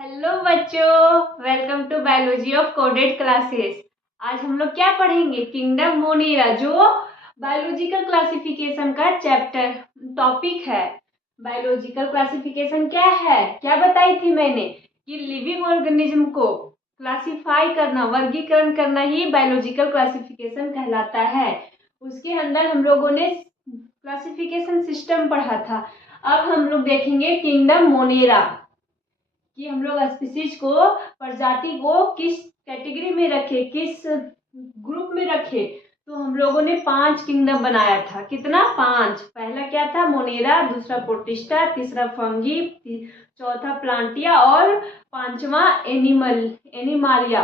Hello बच्चों, welcome to biology of Coded Classes. आज हम लोग क्या पढ़ेंगे? किंगडम मोनेरा, जो बायोलॉजिकल क्लासिफिकेशन का चैप्टर टॉपिक है। बायोलॉजिकल क्लासिफिकेशन क्या है? क्या बताई थी मैंने कि लिविंग ऑर्गेनिज्म को क्लासिफाई करना, वर्गीकरण करना ही बायोलॉजिकल क्लासिफिकेशन कहलाता है। उसके अंदर हम लोगों ने क्लासिफिकेशन सिस्टम पढ़ा था। अब हम लोग देखेंगे किंगडम मोनेरा कि हम लोग स्पीसीज को, प्रजाति को किस कैटेगरी में रखे, किस ग्रुप में रखे। तो हम लोगों ने 5 किंगडम बनाया था। कितना? 5। पहला क्या था? मोनेरा, दूसरा प्रोटिस्टा, तीसरा फंगी, चौथा प्लांटिया और 5वां एनिमालिया।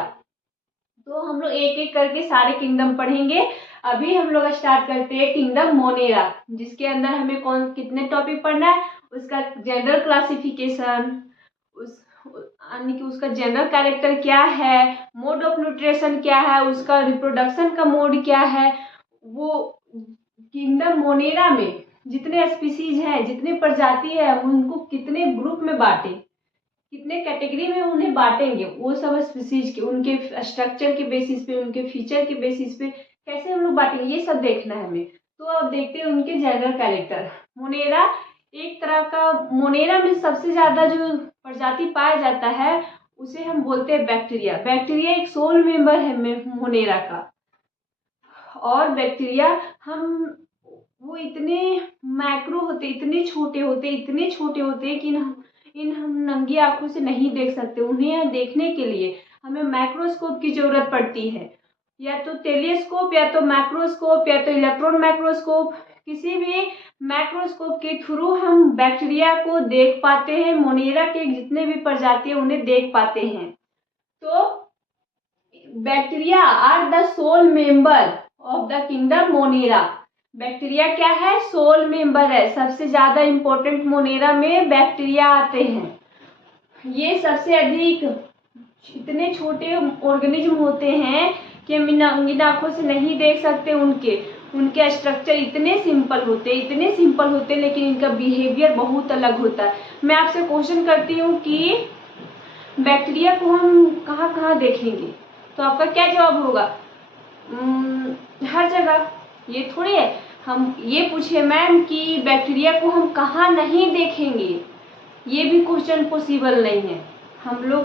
तो हम लोग एक एक करके सारे किंगडम पढ़ेंगे। अभी हम लोग स्टार्ट करते हैं किंगडम मोनेरा, जिसके अंदर हमें कितने टॉपिक पढ़ना है? उसका जनरल क्लासिफिकेशन, उस यानी कि उसका जनरल कैरेक्टर क्या है, मोड ऑफ न्यूट्रिशन क्या है, उसका रिप्रोडक्शन का मोड क्या है, वो किंगडम मोनेरा में जितने स्पीसीज हैं, जितने प्रजाति है, उनको कितने ग्रुप में बांटे, कितने कैटेगरी में उन्हें बांटेंगे, वो सब स्पीसीज के उनके स्ट्रक्चर के बेसिस पे, उनके फीचर के बेसिस पे कैसे हम लोग बांटेंगे, ये सब देखना है हमें। तो अब देखते हैं उनके जनरल कैरेक्टर। मोनेरा एक तरह का, मोनेरा में सबसे ज्यादा जो प्रजाति पाया जाता है उसे हम बोलते हैं बैक्टीरिया। बैक्टीरिया एक सोल मेंबर है मोनेरा का। और बैक्टीरिया वो इतने मैक्रो होते, इतने छोटे होते, इतने छोटे होते कि हम नंगी आंखों से नहीं देख सकते। उन्हें देखने के लिए हमें माइक्रोस्कोप की जरूरत पड़ती है, या तो टेलीस्कोप, या तो माइक्रोस्कोप, या तो इलेक्ट्रॉन माइक्रोस्कोप। किसी भी माइक्रोस्कोप के थ्रू हम बैक्टीरिया को देख पाते हैं। मोनेरा के जितने भी प्रजाति है उन्हें देख पाते हैं। तो bacteria are the sole member of the kingdom Monera. Bacteria क्या है? सोल मेंबर है। सबसे ज्यादा इंपॉर्टेंट मोनेरा में बैक्टीरिया आते हैं। ये सबसे अधिक इतने छोटे ऑर्गेनिज्म होते हैं कि हम इन आंखों से नहीं देख सकते। उनके स्ट्रक्चर इतने सिंपल होते, लेकिन इनका बिहेवियर बहुत अलग होता है। मैं आपसे क्वेश्चन करती हूँ कि बैक्टीरिया को हम कहाँ कहाँ देखेंगे, तो आपका क्या जवाब होगा? हर जगह। ये थोड़ी है हम ये पूछे मैम कि बैक्टीरिया को हम कहाँ नहीं देखेंगे, ये भी क्वेश्चन पॉसिबल नहीं है। हम लोग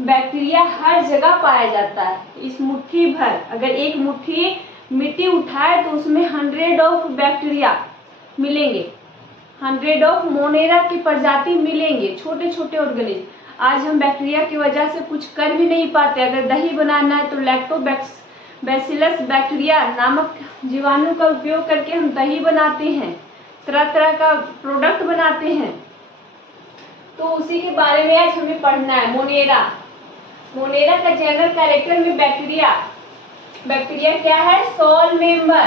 बैक्टीरिया हर जगह पाया जाता है। इस मुट्ठी भर, अगर एक मुट्ठी मिट्टी उठाए तो उसमें 100 ऑफ बैक्टीरिया मिलेंगे, 100 ऑफ मोनेरा की प्रजाति मिलेंगे, छोटे छोटे ऑर्गेनिज्म। आज हम बैक्टीरिया की वजह से कुछ कर भी नहीं पाते। अगर दही बनाना है तो लैक्टोबैसिलस बैक्टीरिया नामक जीवाणु का उपयोग करके हम दही बनाते हैं, तरह तरह का प्रोडक्ट बनाते हैं। तो उसी के बारे में आज हमें पढ़ना है। मोनेरा का जनरल कैरेक्टर में बैक्टीरिया क्या है? सोल मेंबर,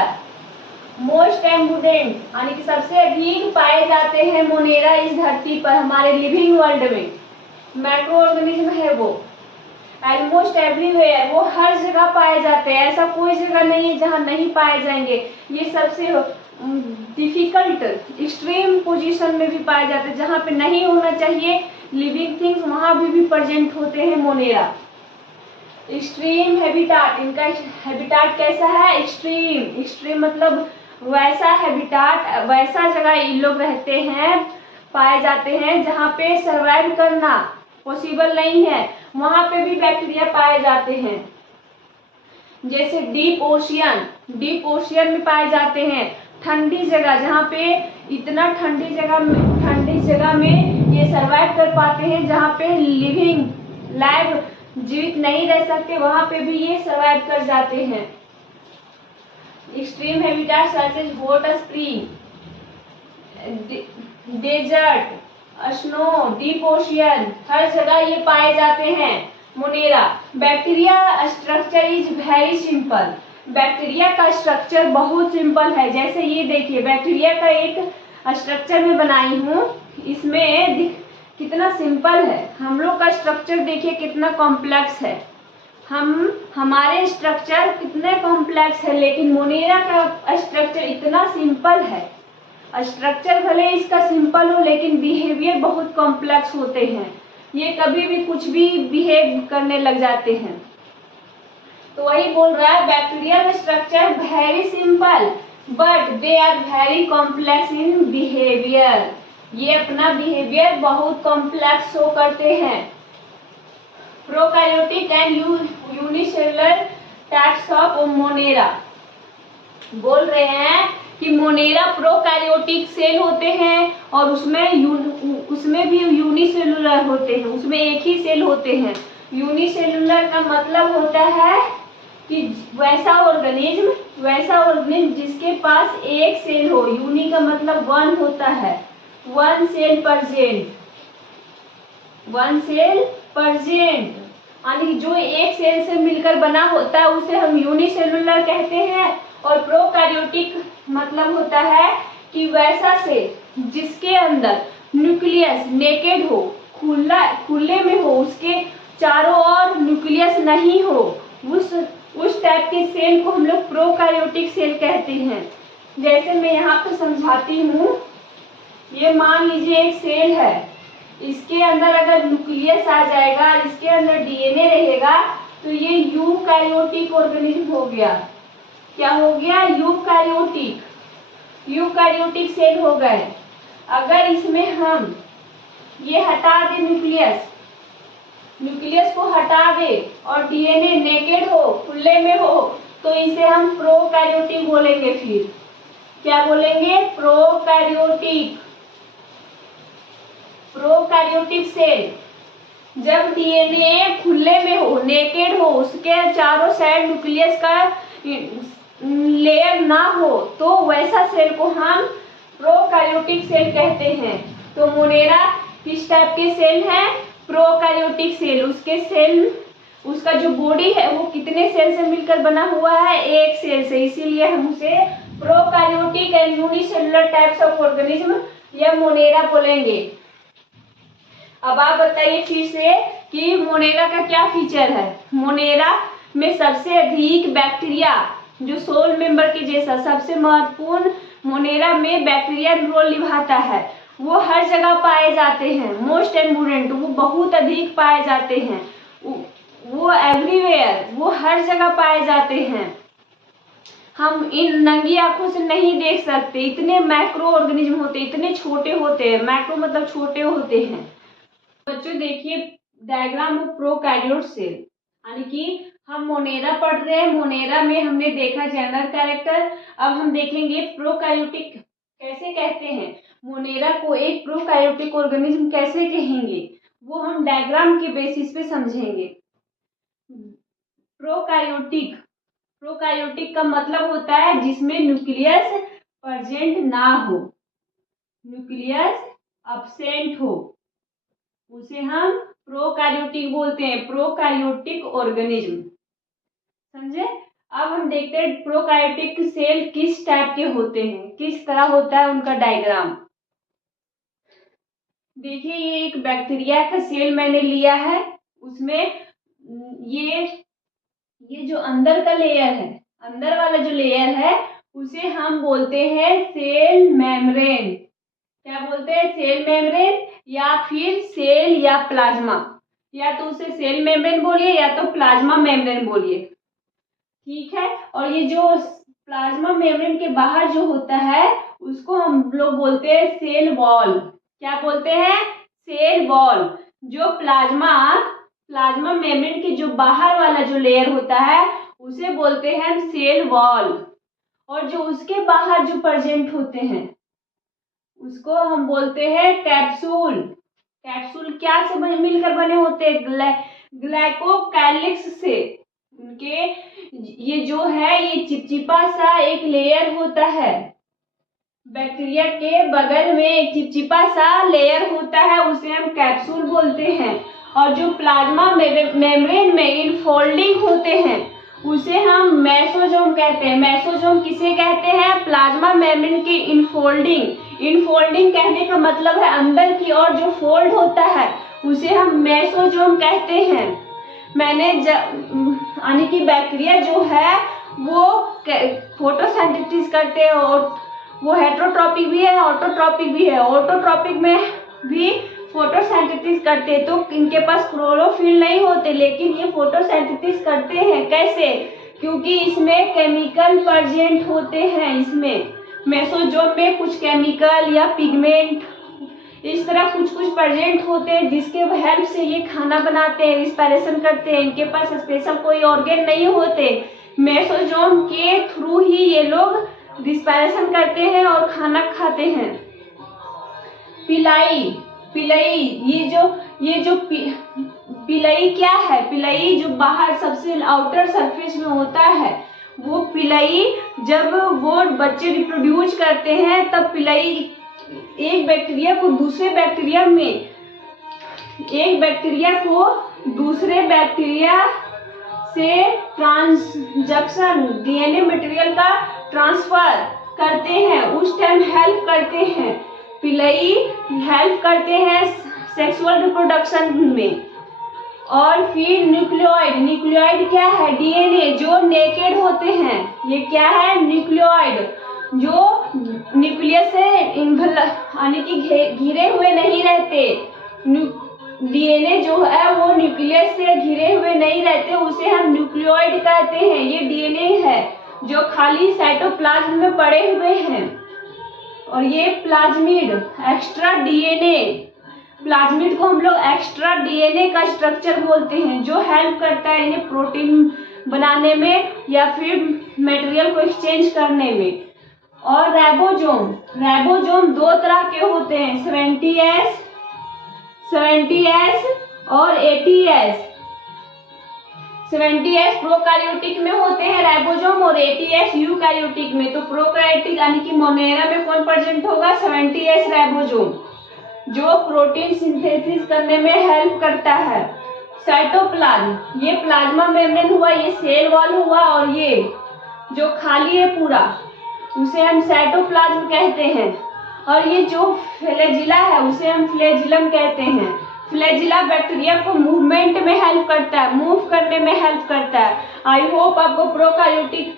मोस्ट एम्बुडेंट, यानी कि सबसे अधिक पाए जाते हैं मोनेरा इस धरती पर, हमारे लिविंग वर्ल्ड में। माइक्रो ऑर्गेनिज्म है वो, ऑलमोस्ट एवरीवेयर, वो हर जगह पाए जाते हैं। ऐसा कोई जगह नहीं है जहाँ नहीं पाए जाएंगे। ये सबसे डिफिकल्ट एक्सट्रीम पोजीशन में भी पाए जाते हैं, जहाँ पे नहीं होना चाहिए लिविंग थिंग्स, वहां भी प्रेजेंट होते हैं मोनेरा। एक्सट्रीम हैबिटाट, इनका हैबिटाट कैसा है? एक्सट्रीम मतलब वैसा हैबिटाट, वैसा जगह इन लोग रहते हैं, पाए जाते हैं जहाँ पे सर्वाइव करना पॉसिबल नहीं है, वहां पे भी बैक्टीरिया पाए जाते हैं। जैसे डीप ओशियन में पाए जाते हैं। ठंडी जगह, जहाँ पे इतना ठंडी जगह में ये सर्वाइव कर पाते हैं, जहाँ पे लिविंग लाइव जीवित नहीं रह सकते, वहां पे भी ये सर्वाइव कर जाते हैं। Extreme habitat such as hot spring, desert, snow, deep ocean, हर जगह ये पाए जाते हैं Monera. Bacteria structure is very simple. Bacteria का स्ट्रक्चर बहुत सिंपल है। जैसे ये देखिए, बैक्टीरिया का एक स्ट्रक्चर में बनाई हूँ, इसमें कितना सिंपल है। हम लोग का स्ट्रक्चर देखिए कितना कॉम्प्लेक्स है। हमारे स्ट्रक्चर कितने कॉम्प्लेक्स है, लेकिन मोनेरा का स्ट्रक्चर इतना सिंपल है। स्ट्रक्चर भले इसका सिंपल हो, लेकिन बिहेवियर बहुत कॉम्प्लेक्स होते हैं। ये कभी भी कुछ भी बिहेव करने लग जाते हैं। तो वही बोल रहा है, bacterial structure very simple but they are very complex in behaviour. ये अपना बिहेवियर बहुत कॉम्प्लेक्स शो करते हैं। Prokaryotic and unicellular types of Monera. बोल रहे हैं कि मोनेरा प्रोकैरियोटिक सेल होते हैं और उसमें भी यूनिसेलुलर होते हैं, उसमें एक ही सेल होते हैं। यूनिसेलुलर का मतलब होता है कि वैसा ऑर्गेनिज्म जिसके पास एक सेल हो। यूनि का मतलब वन होता है, वन सेल परजेंट, यानी जो एक सेल से मिलकर बना होता है उसे हम यूनिसेलुलर कहते हैं। और प्रोकैरियोटिक मतलब होता है कि वैसा सेल जिसके अंदर न्यूक्लियस नेकेड हो, खुले में हो, उसके चारों ओर न्यूक्लियस नहीं हो, उस टाइप के सेल को हम लोग प्रोकैरियोटिक सेल कहते हैं। जैसे मैं यहाँ पे समझाती हूँ, ये मान लीजिए एक सेल है, इसके अंदर अगर न्यूक्लियस आ जाएगा, इसके अंदर डीएनए रहेगा, तो ये यूकैरियोटिक ऑर्गेनिज्म हो गया। क्या हो गया? यूकैरियोटिक सेल हो गए। अगर इसमें हम ये हटा दें, न्यूक्लियस को हटा दे और डीएनए नेकेड हो, खुले में हो, तो इसे हम प्रोकैरियोटिक बोलेंगे। फिर क्या बोलेंगे? Prokaryotic cell. जब डीएनए खुले में हो, नेकेड हो, उसके चारों साइड न्यूक्लियस का लेयर ना हो, तो वैसा सेल को हम प्रोकैरियोटिक सेल कहते हैं। तो मोनेरा किस टाइप के सेल हैं? Prokaryotic cell. उसका जो बॉडी है वो कितने सेल से मिलकर बना हुआ है? एक सेल से, इसीलिए हम उसे prokaryotic and unicellular types of organism या मोनेरा बोलेंगे। अब आप बताइए फिर से कि मोनेरा का क्या फीचर है। मोनेरा में सबसे अधिक बैक्टीरिया, जो सोल मेंबर के जैसा सबसे महत्वपूर्ण मोनेरा में बैक्टीरिया रोल निभाता है। वो हर जगह पाए जाते हैं, मोस्ट एबंडेंट, वो बहुत अधिक पाए जाते हैं, वो एवरीवेयर, वो हर जगह पाए जाते हैं। हम इन नंगी आंखों से नहीं देख सकते, इतने मैक्रो ऑर्गेनिज्म होते, इतने छोटे होते हैं। मैक्रो मतलब छोटे होते हैं। बच्चों देखिए डायग्राम ऑफ प्रोकैरियोट सेल, यानी कि हम मोनेरा पढ़ रहे हैं। मोनेरा में हमने देखा जनरल कैरेक्टर। अब हम देखेंगे प्रोकैरियोटिक कैसे कहते हैं, मोनेरा को एक प्रोकैरियोटिक ऑर्गेनिज्म कैसे कहेंगे, वो हम डायग्राम के बेसिस पे समझेंगे। प्रोकैरियोटिक का मतलब होता है जिसमें न्यूक्लियस प्रेजेंट ना हो, न्यूक्लियस अब्सेंट हो, उसे हम प्रोकैरियोटिक बोलते हैं, प्रोकैरियोटिक ऑर्गेनिज्म। समझे? अब हम देखते हैं प्रोकैरियोटिक सेल किस टाइप के होते हैं, किस तरह होता है उनका डायग्राम। देखिए ये एक बैक्टीरिया का सेल मैंने लिया है, उसमें ये जो अंदर का लेयर है, अंदर वाला जो लेयर है, उसे हम बोलते हैं सेल मेम्ब्रेन। क्या बोलते हैं? सेल मेम्ब्रेन या फिर सेल या प्लाज्मा, या तो उसे सेल मेम्ब्रेन बोलिए या तो प्लाज्मा मेम्ब्रेन बोलिए। ठीक है। और ये जो प्लाज्मा मेम्ब्रेन के बाहर जो होता है उसको हम लोग बोलते हैं सेल वॉल। क्या बोलते हैं? Cell wall. जो प्लाज्मा मेम्ब्रेन के जो बाहर वाला जो लेयर होता है उसे बोलते हैं सेल वॉल। और जो उसके बाहर जो प्रेजेंट होते हैं उसको हम बोलते हैं कैप्सूल। कैप्सूल क्या से मिलकर बने होते हैं? ग्लाइकोकैलिक्स से। उनके ये जो है ये चिपचिपा सा एक लेयर होता है, बैक्टीरिया के बगल में एक चिपचिपा सा लेयर होता है, उसे हम कैप्सूल बोलते हैं। और जो प्लाज्मा मेम्ब्रेन में इनफोल्डिंग होते हैं उसे हम मेसोजोम कहते हैं। मेसोजोम किसे कहते हैं? प्लाज्मा मेम्ब्रेन की इनफोल्डिंग कहने का मतलब है अंदर की ओर जो फोल्ड होता है उसे हम मेसोजोम कहते हैं। मैंने यानी कि बैक्टीरिया जो है वो फोटोसिंथेसिस करते हैं और वो हेटेरोट्रॉपिक भी है, ऑटोट्रॉपिक भी है। ऑटोट्रॉपिक में भी फोटोसिंथेसिस करते तो इनके पास क्लोरोफिल नहीं होते, लेकिन ये फोटोसिंथेसिस करते हैं। कैसे? क्योंकि इसमें केमिकल प्रेजेंट होते हैं। इसमें मेसोजोम में कुछ केमिकल या पिगमेंट इस तरह कुछ कुछ प्रेजेंट होते हैं, जिसके हेल्प से ये खाना बनाते हैं, रिस्पिरेशन करते हैं। इनके पास स्पेशल कोई ऑर्गन नहीं होते। मेसोजोम के थ्रू ही ये लोग रिस्पिरेशन करते हैं और खाना खाते हैं। पिलाई ये जो पिलाई क्या है? पिलाई जो बाहर सबसे आउटर सरफेस में होता है, वो पिलाई जब वो बच्चे रिप्रोड्यूस करते हैं तब पिलाई एक बैक्टीरिया को दूसरे बैक्टीरिया से ट्रांसजक्शन डीएनए मटेरियल का ट्रांसफर करते हैं, उस टाइम हेल्प करते हैं। पिलाई हेल्प करते हैं सेक्सुअल रिप्रोडक्शन में। और फिर न्यूक्लियोइड क्या है? डीएनए जो नेकेड होते हैं। ये क्या है? न्यूक्लियोइड जो न्यूक्लियस से यानी कि घिरे हुए नहीं रहते। डीएनए जो है वो न्यूक्लियस से घिरे हुए नहीं रहते, उसे हम न्यूक्लियोइड कहते हैं। ये डीएनए है जो खाली साइटोप्लाज्म में पड़े हुए हैं। और ये प्लाज्मिड एक्स्ट्रा डीएनए, प्लाज्मिड को हम लोग एक्स्ट्रा डीएनए का स्ट्रक्चर बोलते हैं, जो हेल्प करता है इन्हें प्रोटीन बनाने में या फिर मटेरियल को एक्सचेंज करने में। और राइबोसोम दो तरह के होते हैं, 70S और 80S। 70S प्रोकैरियोटिक में होते हैं राइबोसोम और 80S यूकैरियोटिक में। तो प्रोकैरियोटिक यानी कि मोनेरा में कौन प्रेजेंट होगा? 70S राइबोसोम, जो प्रोटीन सिंथेसिस करने में हेल्प करता है। साइटोप्लाज्म, ये प्लाज्मा मेम्ब्रेन हुआ, ये सेल वॉल हुआ, और ये जो खाली है पूरा उसे हम साइटोप्लाज्म कहते हैं। और ये जो फ्लैजिला है उसे हम फ्लैजिलम कहते हैं। फ्लैजिला बैक्टीरिया को मूवमेंट में हेल्प करता है, मूव करने में हेल्प करता है। आई होप आपको प्रोकैरियोटिक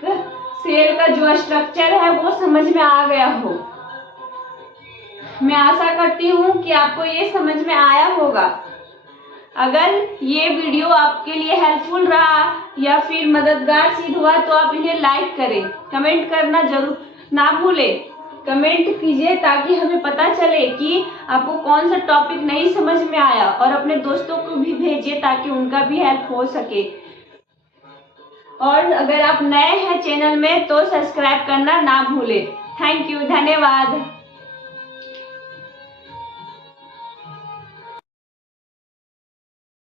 सेल का जो स्ट्रक्चर है वो समझ में आ गया हो। मैं आशा करती हूँ कि आपको ये समझ में आया होगा। अगर ये वीडियो आपके लिए हेल्पफुल रहा या फिर मददगार सिद्ध हुआ तो आप इन्हें लाइक करें, कमेंट करना जरूर ना भूलें। कमेंट कीजिए ताकि हमें पता चले कि आपको कौन सा टॉपिक नहीं समझ में आया, और अपने दोस्तों को भी भेजिए ताकि उनका भी हेल्प हो सके। और अगर आप नए हैं चैनल में तो सब्सक्राइब करना ना भूलें। थैंक यू, धन्यवाद।